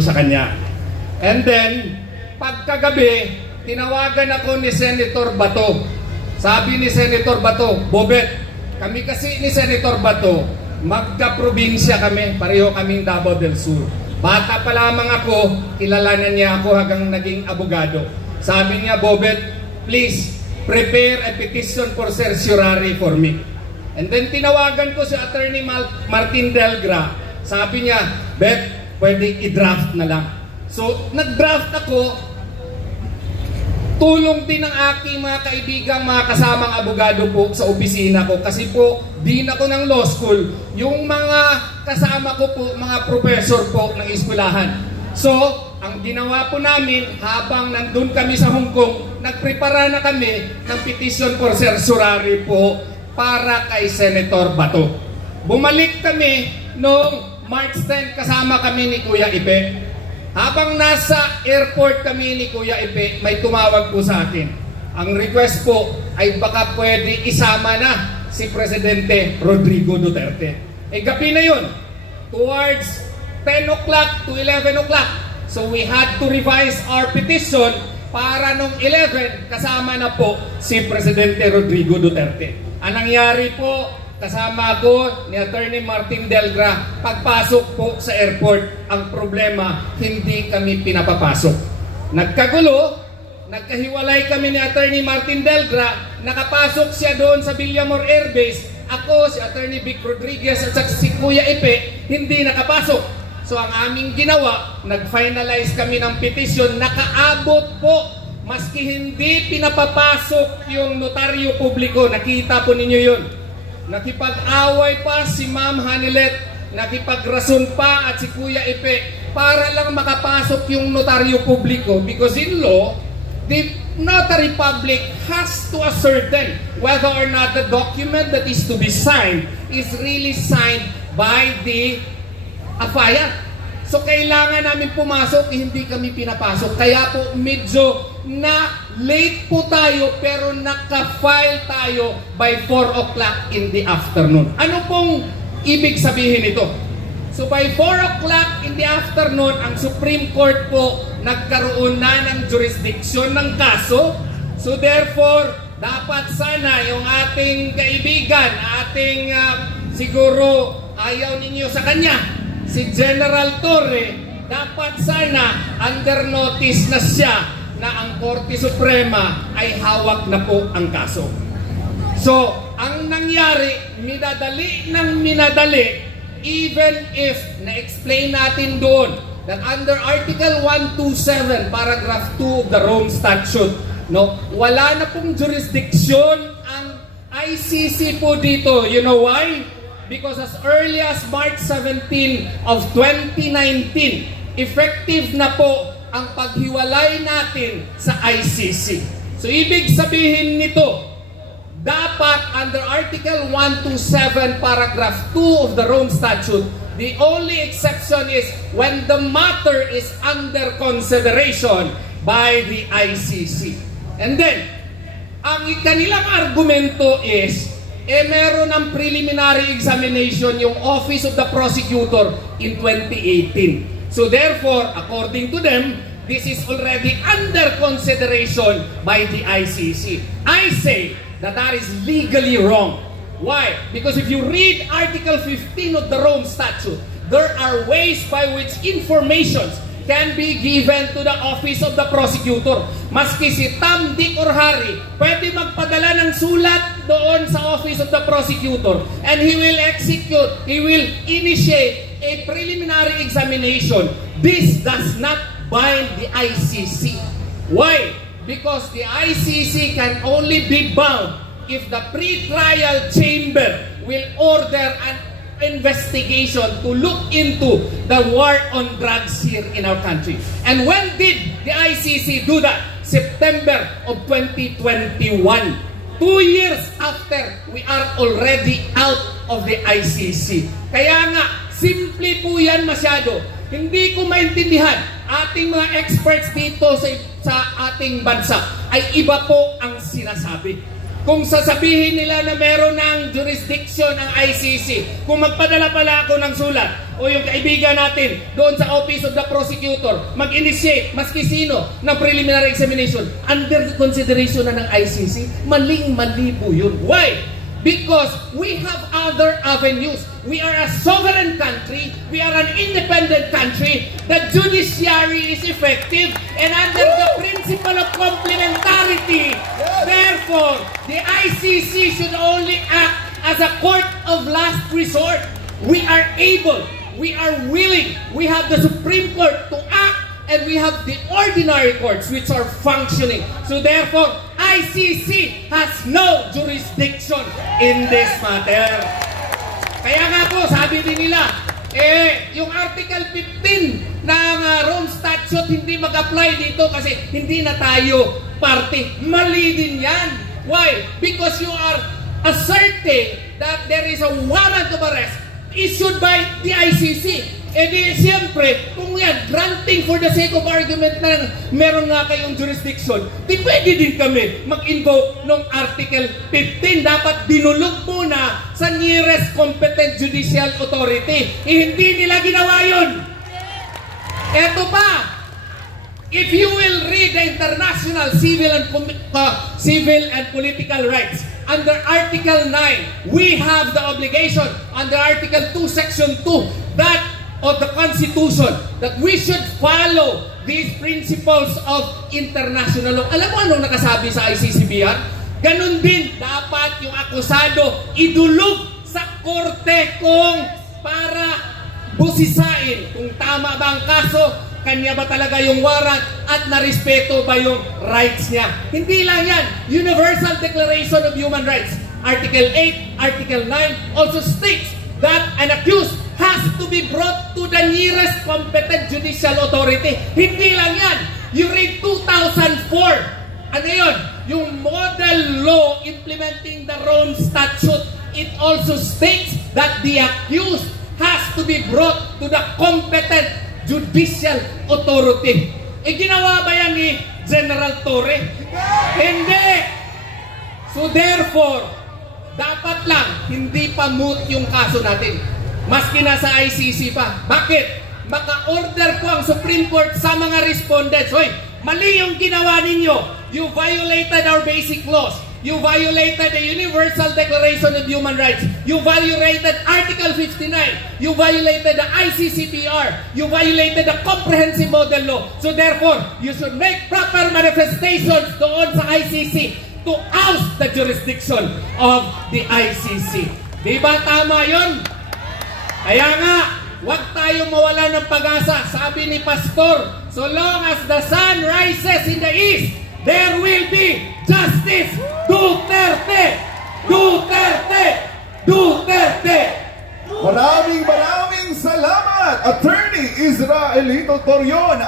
sa kanya. And then, pagkagabi, tinawagan ako ni Senator Bato. Sabi ni Senator Bato, Bobet, kami kasi ni Senator Bato, magka-probinsya kami, pareho kaming Davao del Sur. Bata pa lamang ako, kilalanan niya ako hanggang naging abogado. Sabi niya, Bobet, please, prepare a petition for certiorari for me. And then tinawagan ko si Attorney Martin Delgra. Sabi niya, Bet, pwede i-draft na lang. So, nag-draft ako. Tulong din ng aking mga kaibigang, mga kasamang abogado po sa opisina ko. Kasi po, din ako ng law school. Yung mga kasama ko po, mga professor po ng eskwelahan. So, ang ginawa po namin, habang nandun kami sa Hong Kong, nagprepara na kami ng petition for certiorari po para kay Senator Bato. Bumalik kami noong March 10, kasama kami ni Kuya Ipe. Habang nasa airport kami ni Kuya Ipe, may tumawag po sa akin. Ang request po ay baka pwede isama na si Presidente Rodrigo Duterte. Eh gabi na yun, towards 10 o'clock to 11 o'clock. So we had to revise our petition para nung 11 kasama na po si Presidente Rodrigo Duterte. Ang nangyari po, kasama ko ni Attorney Martin Delgra, pagpasok po sa airport, ang problema, hindi kami pinapapasok. Nagkagulo, nagkahiwalay kami ni Attorney Martin Delgra, nakapasok siya doon sa Villamor Air Base, ako, si Attorney Vic Rodriguez at si Kuya Ipe, hindi nakapasok. So ang aming ginawa, nag-finalize kami ng petition, nakaabot po, maski hindi pinapapasok yung notaryo publiko, nakita po ninyo yun. Nakipag-away pa si Ma'am Hanilet, nakipagrason pa at si Kuya Ipe para lang makapasok yung notaryo publiko, because in law, the notary public has to ascertain whether or not the document that is to be signed is really signed by the affiant. So kailangan namin pumasok, hindi kami pinapasok. Kaya po medyo na late po tayo, pero naka-file tayo by 4 o'clock in the afternoon. Ano pong ibig sabihin ito? So by 4 o'clock in the afternoon, ang Supreme Court po nagkaroon na ng jurisdiction ng kaso. So therefore, dapat sana yung ating kaibigan, ating siguro ayaw ninyo sa kanya, si General Torre, dapat sana under notice na siya na ang Korte Suprema ay hawak na po ang kaso. So, ang nangyari, minadali ng minadali, even if na-explain natin doon that under Article 127, Paragraph 2 of the Rome Statute, no, wala na pong jurisdiction ang ICC po dito. You know why? Because as early as March 17 of 2019, effective na po ang paghiwalay natin sa ICC. So ibig sabihin nito, dapat under Article 127, Paragraph 2 of the Rome Statute, the only exception is when the matter is under consideration by the ICC. And then, ang kanilang argumento is, meron ng preliminary examination yung Office of the Prosecutor in 2018. So therefore, according to them, this is already under consideration by the ICC. I say that that is legally wrong. Why? Because if you read Article 15 of the Rome Statute, there are ways by which informations can be given to the Office of the Prosecutor. Maski si Tom, Dick, or Harry, pwede magpadala ng sulat doon sa Office of the Prosecutor, and he will execute, he will initiate a preliminary examination. This does not bind the ICC. Why? Because the ICC can only be bound if the pre-trial chamber will order an investigation to look into the war on drugs here in our country. And when did the ICC do that? September of 2021. 2 years after we are already out of the ICC. Kaya nga, simple po yan masyado. Hindi ko maintindihan. Ating mga experts dito sa ating bansa ay iba po ang sinasabi. Kung sasabihin nila na meron ng jurisdiction ang ICC, kung magpadala pala ako ng sulat o yung kaibigan natin doon sa Office of the Prosecutor, mag-initiate, maski sino, ng preliminary examination, under consideration na ng ICC, maling-mali po yun. Why? Because we have other avenues. We are a sovereign country. We are an independent country. The judiciary is effective and under the principle of complementarity. Therefore, the ICC should only act as a court of last resort. We are able, we are willing, we have the Supreme Court to act, and we have the ordinary courts which are functioning. So therefore, ICC has no jurisdiction in this matter. Kaya nga po, sabi din nila, yung Article 15 ng Rome Statute hindi mag-apply dito kasi hindi na tayo party. Mali din yan. Why? Because you are asserting that there is a warrant of arrest issued by the ICC. Eh di siyempre, kung yan, granting for the sake of argument na meron nga kayong jurisdiction, di pwede din kami mag-invoke ng Article 15. Dapat binulog muna sa nearest competent judicial authority. Eh hindi nila ginawa yun. Eto pa, if you will read the international civil and political rights, under Article 9, we have the obligation, under Article 2, Section 2, that of the Constitution, that we should follow these principles of international law. Alam mo anong nakasabi sa ICCPR? Ganun din, dapat yung akusado idulog sa korte kung para busisain kung tama ba ang kaso, kanya ba talaga yung warrant, at narespeto ba yung rights niya. Hindi lang yan. Universal Declaration of Human Rights, Article 8, Article 9 also states that an accused has to be brought to the nearest competent judicial authority. Hindi lang yan. You read 2004. Ano yun? Yung model law implementing the Rome Statute, it also states that the accused has to be brought to the competent judicial authority. E ginawa ba yan ni General Torre? Hindi! So therefore, dapat lang hindi pa moot yung kaso natin. Maski nasa ICC pa. Bakit? Maka-order po ang Supreme Court sa mga respondents. Hoy, mali yung ginawa ninyo. You violated our basic laws. You violated the Universal Declaration of Human Rights. You violated Article 59. You violated the ICCPR. You violated the Comprehensive Model Law. So therefore, you should make proper manifestations doon sa ICC to oust the jurisdiction of the ICC. Di ba tama yun? Kaya nga, huwag tayong mawala ng pag-asa. Sabi ni Pastor, so long as the sun rises in the east, there will be justice. Duterte! Duterte! Duterte! Maraming salamat, Attorney Israelito Torion.